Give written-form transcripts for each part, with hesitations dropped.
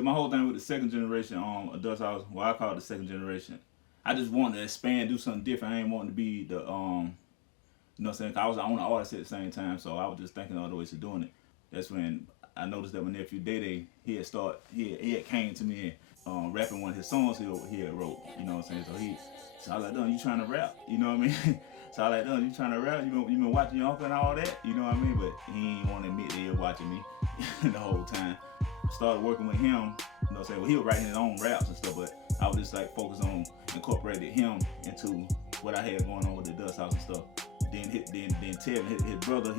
So my whole thing with the second generation of Dust House, well I call it the second generation. I just wanted to expand, do something different. I ain't wanting to be the you know what I'm saying? 'Cause I was on the artist at the same time, so I was just thinking of other ways of doing it. That's when I noticed that my nephew Day he had came to me and rapping one of his songs he had wrote. You know what I'm saying? So I was like, "Dude, you trying to rap?" You know what I mean? So I was like, "Dude, you trying to rap? You been watching your uncle and all that?" You know what I mean? But he ain't want to admit that he was watching me the whole time. Started working with him. You know what I'm saying? Well, he was writing his own raps and stuff, but I was just like focused on incorporating him into what I had going on with the Dust House and stuff. Then Tevin, his brother,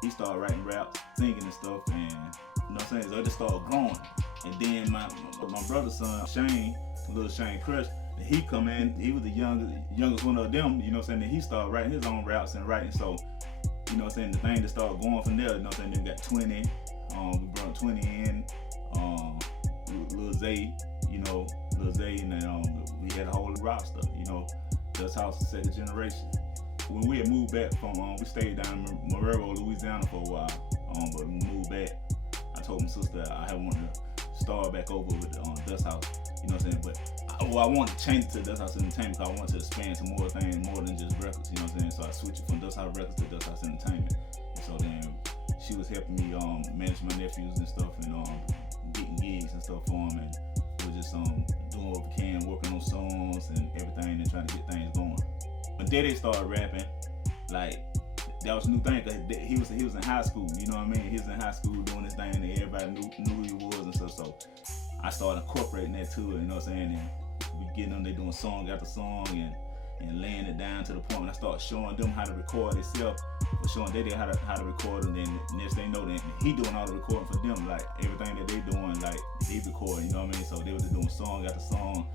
he started writing raps, singing and stuff, and you know what I'm saying? So it just started growing. And then my brother's son, little Shanekrush, he come in, he was the youngest one of them, you know what I'm saying? And he started writing his own raps and writing. So, you know what I'm saying, the thing that started going from there, you know what I'm saying? Then we got 20, we brought 20 in, Lil Zay, and then we had a whole roster, you know, Dust House, second generation. When we had moved back from, we stayed down in Marrero, Louisiana for a while. But when we moved back, I told my sister I had wanted to start back over with the Dust House. You know what I'm saying? But I wanted to change it to Dust House Entertainment because I wanted to expand to more things, more than just records. You know what I'm saying? So I switched it from Dust House Records to Dust House Entertainment. And so then she was helping me manage my nephews and stuff, and getting gigs and stuff for them, and we was just doing what we can, working on songs and everything, and trying to get things going. When Daddy started rapping, like, that was a new thing, because he was in high school, you know what I mean? He was in high school doing this thing, and everybody knew who he was and stuff, so I started incorporating that to it, you know what I'm saying? And we getting them, they doing song after song, and laying it down to the point when I started showing them how to record itself, but showing Daddy how to record, and then next thing you know, then he doing all the recording for them, like, everything that they doing, like, he recording, you know what I mean? So they were just doing song after song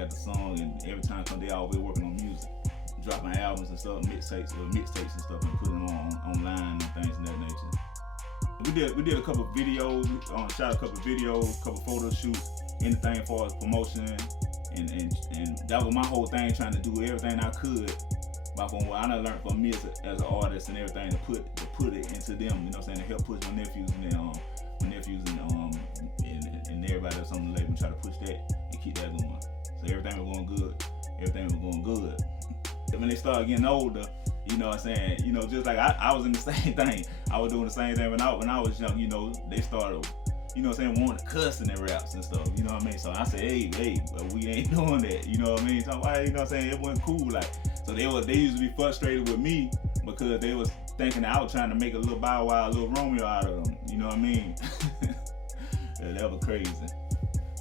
after song, and every time they always working on music. Dropping albums and stuff, mixtapes and stuff, and putting them online and things of that nature. We did a couple of videos, shot a couple of videos, couple of photo shoots, anything as far as promotion, and that was my whole thing, trying to do everything I could from what I done learned from me as an artist and everything, to put it into them, you know what I'm saying, to help push my nephews and and everybody that's on the label, and try to push that and keep that going. So everything was going good. When they started getting older, you know what I'm saying, you know, just like I was in the same thing. I was doing the same thing when I was young, you know, they started, you know what I'm saying, wanting to cuss in their raps and stuff, you know what I mean? So I said, hey, but we ain't doing that, you know what I mean? So why, you know what I'm saying, it wasn't cool, like, so they used to be frustrated with me because they was thinking that I was trying to make a little Bow Wow, a little Romeo out of them, you know what I mean? That was crazy.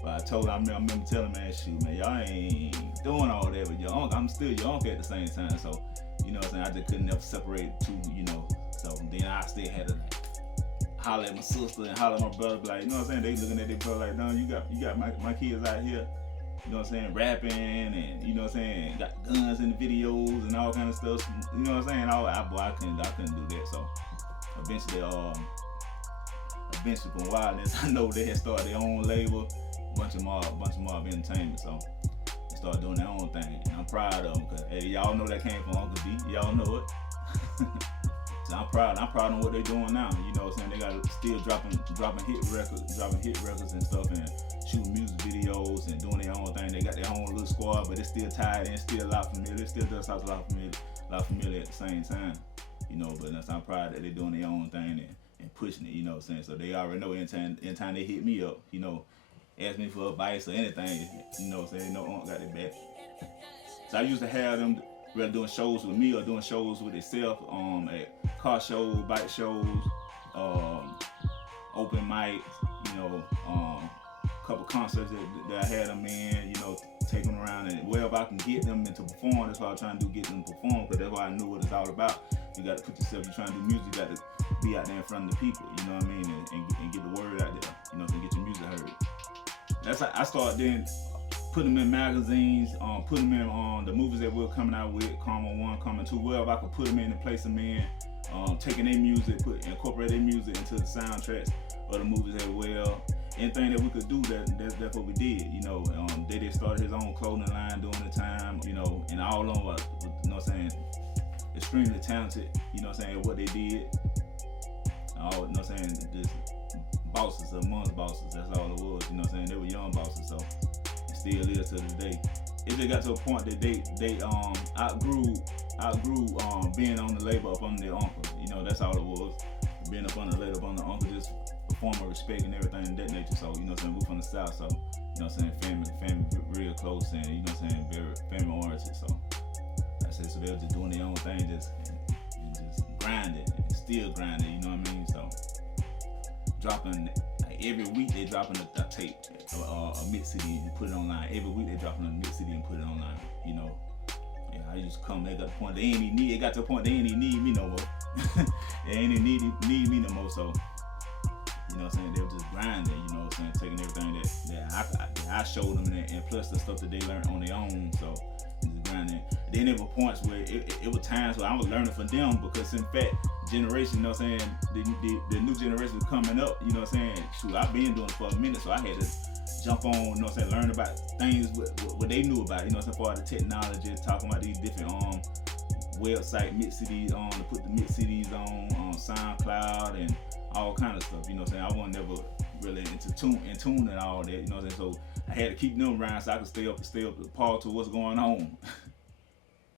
But I told him, I remember telling man, shoot, man, y'all ain't doing all that with your uncle. I'm still your uncle at the same time. So, you know what I'm saying, I just couldn't never separate the two, you know. So then I still had to holler at my sister and holler at my brother, like, you know what I'm saying, they looking at their brother like, no, you got my kids out here, you know what I'm saying, rapping, and you know what I'm saying, got guns in the videos and all kind of stuff, you know what I'm saying. I couldn't do that. So eventually from Wildness, I know they had started their own label, bunch of mob entertainment, so they started doing their own thing, and I'm proud of them, because hey, y'all know that came from Uncle D, y'all know it. So I'm proud of what they're doing now, you know what I'm saying. They got still dropping hit records and stuff, and shooting music videos and doing their own thing. They got their own little squad, but it's still tied in, still a lot familiar. It still does sound a lot familiar at the same time, you know. But I'm proud that they're doing their own thing and pushing it, you know what I'm saying. So they already know anytime they hit me up, you know, ask me for advice or anything, you know what I'm saying, no Unc got their back. So I used to have them rather doing shows with me or doing shows with themselves, at car shows, bike shows, open mics, you know, couple concerts that I had them in, you know, take them around, and wherever I can get them into perform, that's what I was trying to do, get them to perform, because that's why I knew what it's all about. You got to put yourself, you're trying to do music, you got to be out there in front of the people, you know what I mean, and get the word out there, you know, to get your music heard. That's how I started then putting them in magazines, putting them in the movies that we're coming out with, Karma 1, Karma 2, wherever I could put them in and place them in, taking their music, incorporate their music into the soundtracks of the movies as well. Anything that we could do, that's what we did, you know. They started his own clothing line during the time, you know, and all of them were, you know what I'm saying, extremely talented, you know what I'm saying, what they did. All, you know what I'm saying, just bosses amongst bosses. That's all it was. You know what I'm saying? They were young bosses, so it still is to this day. It just got to a point that they outgrew being on the label up under their uncle. You know, that's all it was. Being up on the label up on the uncle, just a form of respect and everything of that nature. So, you know what I'm saying, we're from the South, so, you know what I'm saying, family real close, and, you know what I'm saying, very family oriented. So I said, so they were just doing their own thing, just grinding, and still grinding, you know what I mean? So dropping, like every week they dropping a tape, a mix CD and put it online. Every week they dropping a mix CD and put it online, you know. Yeah, I used to come, they got to the point, it got to the point they ain't even need me no more. They ain't even need me no more, so, you know what I'm saying, they were just grinding, you know what I'm saying, taking everything that I showed them, and plus the stuff that they learned on their own, so just grinding. Then there were points where it was times where I was learning from them, because in fact, generation, you know what I'm saying, the new generation is coming up, you know what I'm saying, shoot, I've been doing it for a minute, so I had to jump on, you know what I'm saying, learn about things what they knew about, you know what I'm saying, for the technology, talking about these different website mix CDs to put the mix CDs on SoundCloud and all kind of stuff, you know what I'm saying. I wasn't never really in tune and all that, you know what I'm saying. So I had to keep them around so I could stay up to par to what's going on.